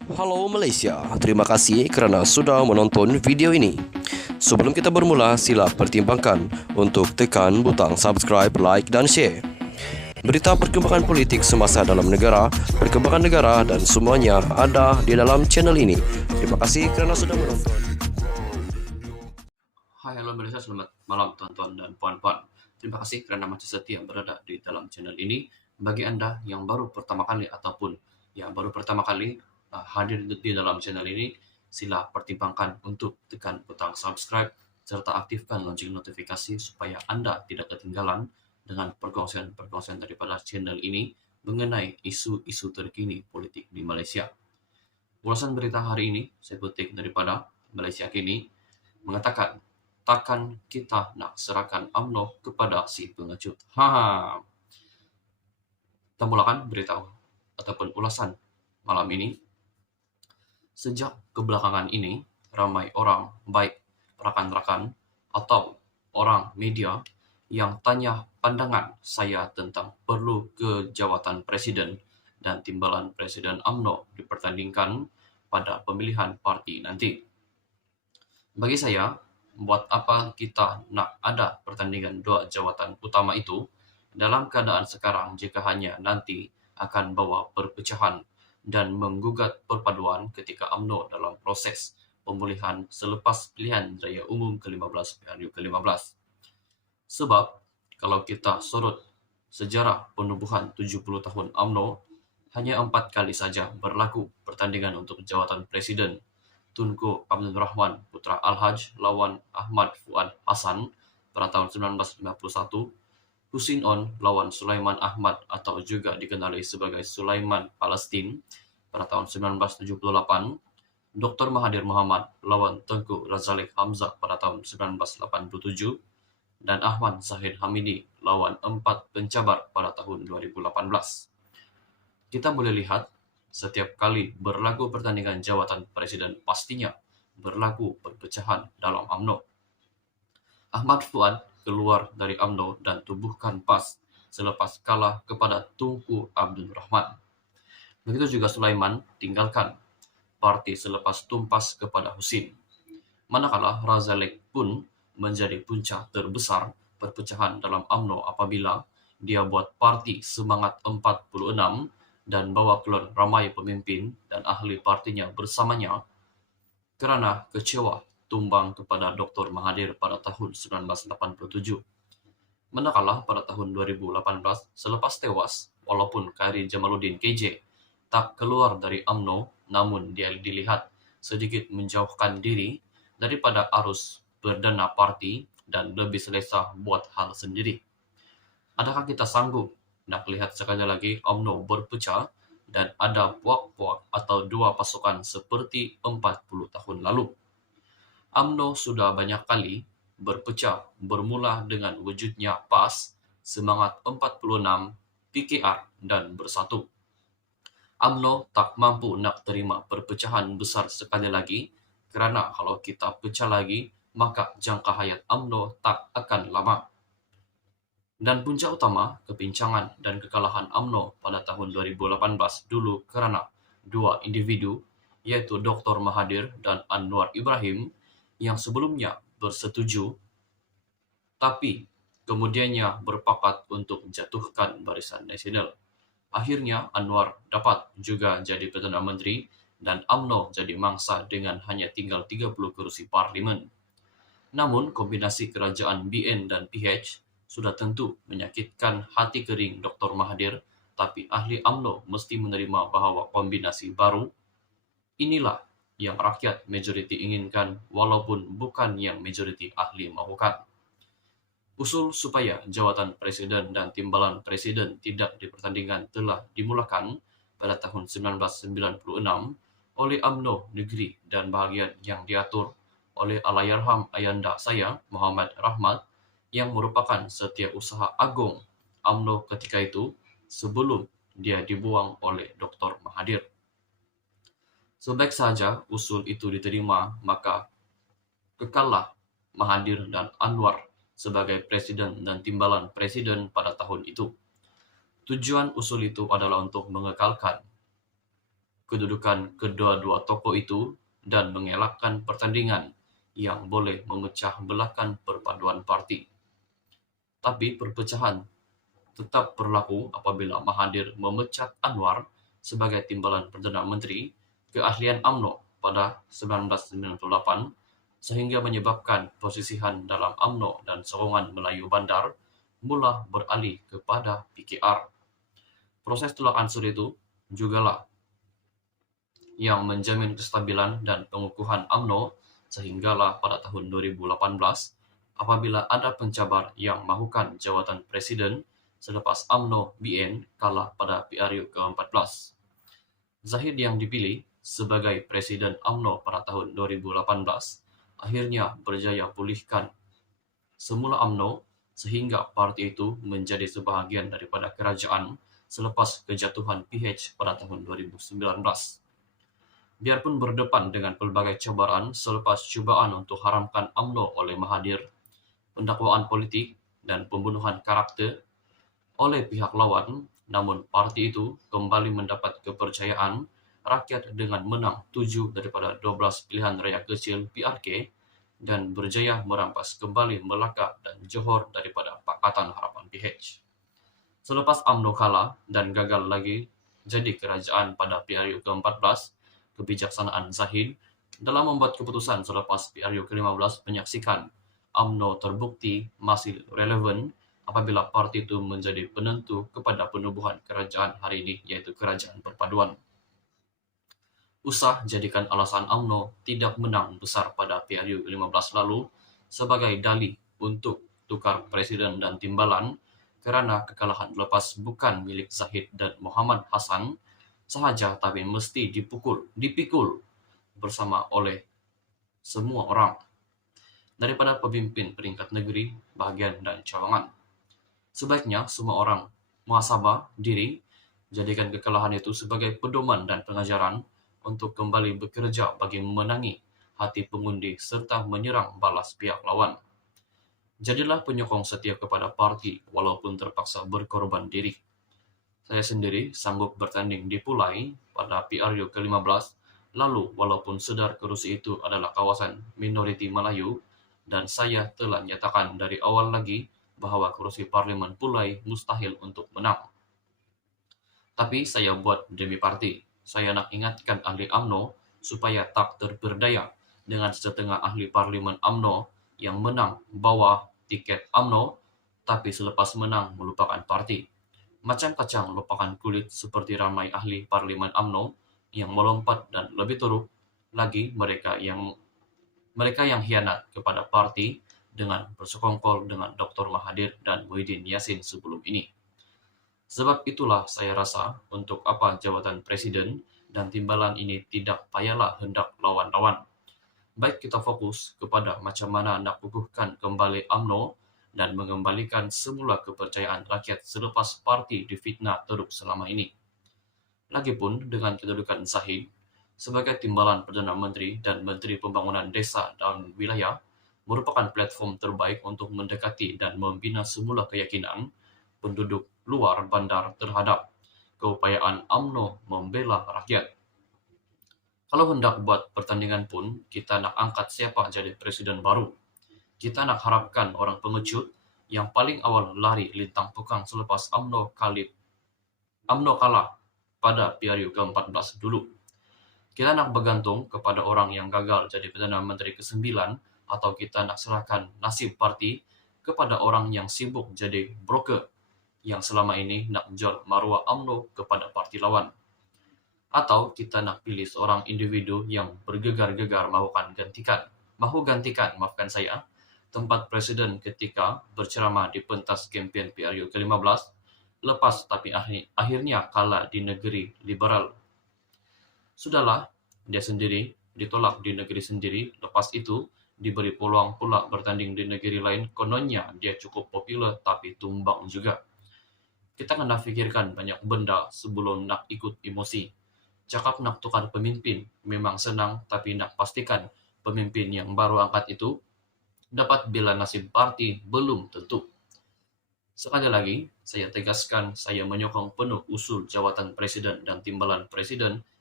Halo Malaysia, terima kasih kerana sudah menonton video ini. Sebelum kita bermula, sila pertimbangkan untuk tekan butang subscribe, like dan share. Berita perkembangan politik semasa dalam negara, perkembangan negara dan semuanya ada di dalam channel ini. Terima kasih kerana sudah menonton. Hai, halo Malaysia, selamat malam tuan-tuan dan puan-puan. Terima kasih kerana masih setia berada di dalam channel ini. Bagi anda yang baru pertama kali ataupun yang baru pertama kali hadir di dalam channel ini, sila pertimbangkan untuk tekan butang subscribe serta aktifkan lonceng notifikasi supaya anda tidak ketinggalan dengan perkongsian-perkongsian daripada channel ini mengenai isu-isu terkini politik di Malaysia. Ulasan berita hari ini saya kutip daripada Malaysia Kini mengatakan, takkan kita nak serahkan UMNO kepada si pengecut. Kita mulakan berita ataupun ulasan malam ini. Sejak kebelakangan ini, ramai orang, baik rakan-rakan atau orang media yang tanya pandangan saya tentang perlu ke jawatan presiden dan timbalan presiden UMNO dipertandingkan pada pemilihan parti nanti. Bagi saya, buat apa kita nak ada pertandingan dua jawatan utama itu dalam keadaan sekarang jika hanya nanti akan bawa perpecahan dan menggugat perpaduan ketika UMNO dalam proses pemulihan selepas pilihan raya umum ke-15 PRU ke-15. Sebab, kalau kita sorot sejarah penubuhan 70 tahun UMNO, hanya 4 kali saja berlaku pertandingan untuk jawatan presiden. Tunku Abdul Rahman Putra Al-Haj lawan Ahmad Fuad Hassan pada tahun 1951, Husin On lawan Sulaiman Ahmad atau juga dikenali sebagai Sulaiman Palestin pada tahun 1978, Dr. Mahathir Mohamad lawan Tengku Razaleigh Hamzah pada tahun 1987, dan Ahmad Zahid Hamidi lawan 4 pencabar pada tahun 2018. Kita boleh lihat, setiap kali berlaku pertandingan jawatan presiden pastinya berlaku perpecahan dalam UMNO. Ahmad Fuad keluar dari UMNO dan tubuhkan PAS selepas kalah kepada Tunku Abdul Rahman. Begitu juga Sulaiman tinggalkan parti selepas tumpas kepada Husin. Manakala Razaleigh pun menjadi punca terbesar perpecahan dalam UMNO apabila dia buat parti Semangat 46 dan bawa keluar ramai pemimpin dan ahli partinya bersamanya kerana kecewa tumbang kepada Dr. Mahathir pada tahun 1987. Manakala pada tahun 2018, selepas tewas, walaupun Khairi Jamaluddin KJ tak keluar dari UMNO, namun dia dilihat sedikit menjauhkan diri daripada arus berdana parti dan lebih selesa buat hal sendiri. Adakah kita sanggup nak lihat sekali lagi UMNO berpecah dan ada puak-puak atau dua pasukan seperti 40 tahun lalu? UMNO sudah banyak kali berpecah bermula dengan wujudnya PAS, Semangat 46, PKR dan Bersatu. UMNO tak mampu nak terima perpecahan besar sekali lagi kerana kalau kita pecah lagi, maka jangka hayat UMNO tak akan lama. Dan punca utama kepincangan dan kekalahan UMNO pada tahun 2018 dulu kerana dua individu, iaitu Dr. Mahathir dan Anwar Ibrahim, yang sebelumnya bersetuju tapi kemudiannya berpakat untuk jatuhkan Barisan Nasional. Akhirnya Anwar dapat juga jadi Perdana Menteri dan UMNO jadi mangsa dengan hanya tinggal 30 kerusi parlimen. Namun kombinasi kerajaan BN dan PH sudah tentu menyakitkan hati kering Dr. Mahathir, tapi ahli UMNO mesti menerima bahawa kombinasi baru inilah yang rakyat majoriti inginkan walaupun bukan yang majoriti ahli mahukan. Usul supaya jawatan presiden dan timbalan presiden tidak dipertandingkan telah dimulakan pada tahun 1996 oleh UMNO Negeri dan bahagian yang diatur oleh Allahyarham ayanda saya, Muhammad Rahmat, yang merupakan setiausaha agung UMNO ketika itu sebelum dia dibuang oleh Dr. Mahathir. Sebaik saja usul itu diterima, maka kekallah Mahathir dan Anwar sebagai presiden dan timbalan presiden pada tahun itu. Tujuan usul itu adalah untuk mengekalkan kedudukan kedua-dua tokoh itu dan mengelakkan pertandingan yang boleh memecah belahkan perpaduan parti. Tapi perpecahan tetap berlaku apabila Mahathir memecat Anwar sebagai timbalan Perdana Menteri keahlian UMNO pada 1998 sehingga menyebabkan posisihan dalam UMNO dan sokongan Melayu Bandar mula beralih kepada PKR. Proses tolak ansur itu jugalah yang menjamin kestabilan dan pengukuhan UMNO sehinggalah pada tahun 2018 apabila ada pencabar yang mahukan jawatan presiden selepas UMNO BN kalah pada PRU ke-14. Zahid yang dipilih sebagai presiden UMNO pada tahun 2018 akhirnya berjaya pulihkan semula UMNO sehingga parti itu menjadi sebahagian daripada kerajaan selepas kejatuhan PH pada tahun 2019. Biarpun berdepan dengan pelbagai cabaran selepas cubaan untuk haramkan UMNO oleh Mahathir, pendakwaan politik dan pembunuhan karakter oleh pihak lawan, namun parti itu kembali mendapat kepercayaan rakyat dengan menang 7 daripada 12 pilihan raya kecil PRK dan berjaya merampas kembali Melaka dan Johor daripada Pakatan Harapan PH. Selepas UMNO kalah dan gagal lagi jadi kerajaan pada PRU ke-14, kebijaksanaan Zahid dalam membuat keputusan selepas PRU ke-15 menyaksikan UMNO terbukti masih relevan apabila parti itu menjadi penentu kepada penubuhan kerajaan hari ini, yaitu kerajaan perpaduan. Usah jadikan alasan UMNO tidak menang besar pada PRU ke-15 lalu sebagai dalih untuk tukar presiden dan timbalan kerana kekalahan lepas bukan milik Zahid dan Muhammad Hassan sahaja tapi mesti dipikul bersama oleh semua orang daripada pemimpin peringkat negeri, bahagian dan cawangan. Sebaiknya semua orang muhasabah diri, jadikan kekalahan itu sebagai pedoman dan pengajaran untuk kembali bekerja bagi memenangi hati pengundi serta menyerang balas pihak lawan. Jadilah penyokong setia kepada parti walaupun terpaksa berkorban diri. Saya sendiri sanggup bertanding di Pulai pada PRU ke-15, lalu walaupun sedar kerusi itu adalah kawasan minoriti Melayu, dan saya telah nyatakan dari awal lagi bahawa kerusi Parlimen Pulai mustahil untuk menang. Tapi saya buat demi parti. Saya nak ingatkan ahli UMNO supaya tak terperdaya dengan setengah ahli Parlimen UMNO yang menang bawah tiket UMNO tapi selepas menang melupakan parti. Macam kacang lupakan kulit seperti ramai ahli Parlimen UMNO yang melompat dan lebih teruk lagi mereka yang hianat kepada parti dengan bersekongkol dengan Dr. Mahathir dan Muhyiddin Yassin sebelum ini. Sebab itulah saya rasa untuk apa jawatan presiden dan timbalan ini tidak payahlah hendak lawan-lawan. Baik kita fokus kepada macam mana nak kukuhkan kembali UMNO dan mengembalikan semula kepercayaan rakyat selepas parti difitnah teruk selama ini. Lagipun dengan kedudukan Zahid sebagai timbalan Perdana Menteri dan Menteri Pembangunan Desa dan Wilayah merupakan platform terbaik untuk mendekati dan membina semula keyakinan penduduk luar bandar terhadap keupayaan UMNO membela rakyat. Kalau hendak buat pertandingan pun, kita nak angkat siapa jadi presiden baru. Kita nak harapkan orang pengecut yang paling awal lari lintang pekang selepas UMNO kalah pada PRU ke-14 dulu. Kita nak bergantung kepada orang yang gagal jadi Perdana Menteri ke-9 atau kita nak serahkan nasib parti kepada orang yang sibuk jadi broker yang selama ini nak jual maruah UMNO kepada parti lawan. Atau kita nak pilih seorang individu yang bergegar-gegar mahu gantikan tempat presiden ketika berceramah di pentas kempen PRU ke-15 lepas tapi akhirnya kalah di negeri liberal. Sudahlah, dia sendiri ditolak di negeri sendiri, lepas itu diberi peluang pula bertanding di negeri lain, kononnya dia cukup popular tapi tumbang juga. Kita kena fikirkan banyak benda sebelum nak ikut emosi. Cakap nak tukar pemimpin memang senang, tapi nak pastikan pemimpin yang baru angkat itu dapat bela nasib parti belum tentu. Sekali lagi, saya tegaskan saya menyokong penuh usul jawatan presiden dan timbalan presiden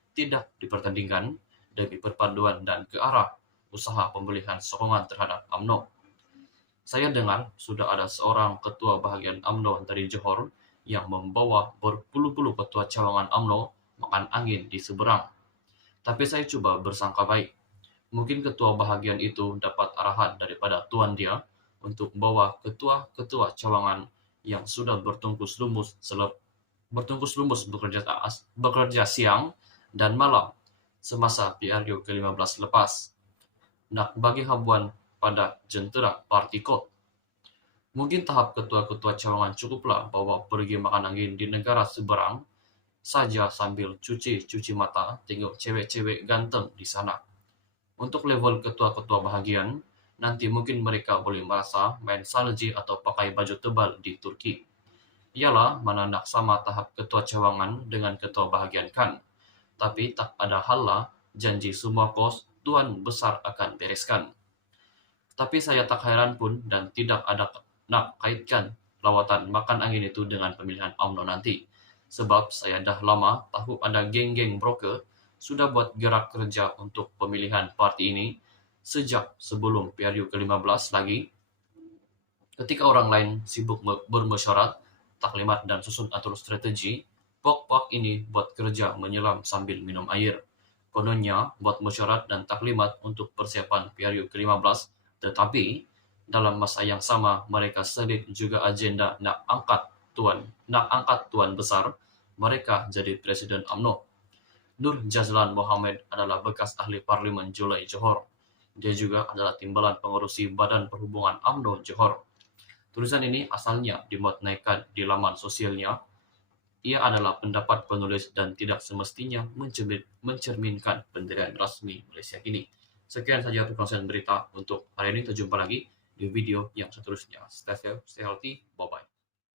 tidak dipertandingkan demi perpaduan dan ke arah usaha pemulihan sokongan terhadap UMNO. Saya dengar sudah ada seorang ketua bahagian UMNO dari Johor yang membawa berpuluh-puluh ketua cawangan UMNO makan angin di seberang. Tapi saya coba bersangka baik. Mungkin ketua bahagian itu dapat arahan daripada tuan dia untuk membawa ketua-ketua cawangan yang sudah bertungkus lumus bekerja siang dan malam semasa PRU ke-15 lepas, nak bagi habuan pada jentera parti kot. Mungkin tahap ketua-ketua cawangan cukuplah bawa pergi makan angin di negara seberang saja sambil cuci mata tengok cewek-cewek ganteng di sana. Untuk level ketua-ketua bahagian, nanti mungkin mereka boleh merasa main salji atau pakai baju tebal di Turki. Ialah mana nak sama tahap ketua cawangan dengan ketua bahagian kan. Tapi tak ada hal lah, janji semua kos Tuan Besar akan bereskan. Tapi saya tak heran pun dan tidak ada nak kaitkan lawatan makan angin itu dengan pemilihan UMNO nanti. Sebab saya dah lama tahu ada geng-geng broker sudah buat gerak kerja untuk pemilihan parti ini sejak sebelum PRU ke-15 lagi. Ketika orang lain sibuk bermesyuarat, taklimat dan susun atur strategi, pok-pok ini buat kerja menyelam sambil minum air. Kononnya buat mesyuarat dan taklimat untuk persiapan PRU ke-15, tetapi dalam masa yang sama mereka selit juga agenda nak angkat tuan besar mereka jadi presiden UMNO. Nur Jazlan Mohammed adalah bekas ahli parlimen Julai Johor. Dia juga adalah timbalan pengurusi Badan Perhubungan UMNO Johor. Tulisan ini asalnya dimuat naikkan di laman sosialnya. Ia adalah pendapat penulis dan tidak semestinya mencerminkan pendirian rasmi Malaysia kini. Sekian saja perkongsian berita untuk hari ini. Kita jumpa lagi di video yang seterusnya. Stay safe, stay healthy, bye-bye.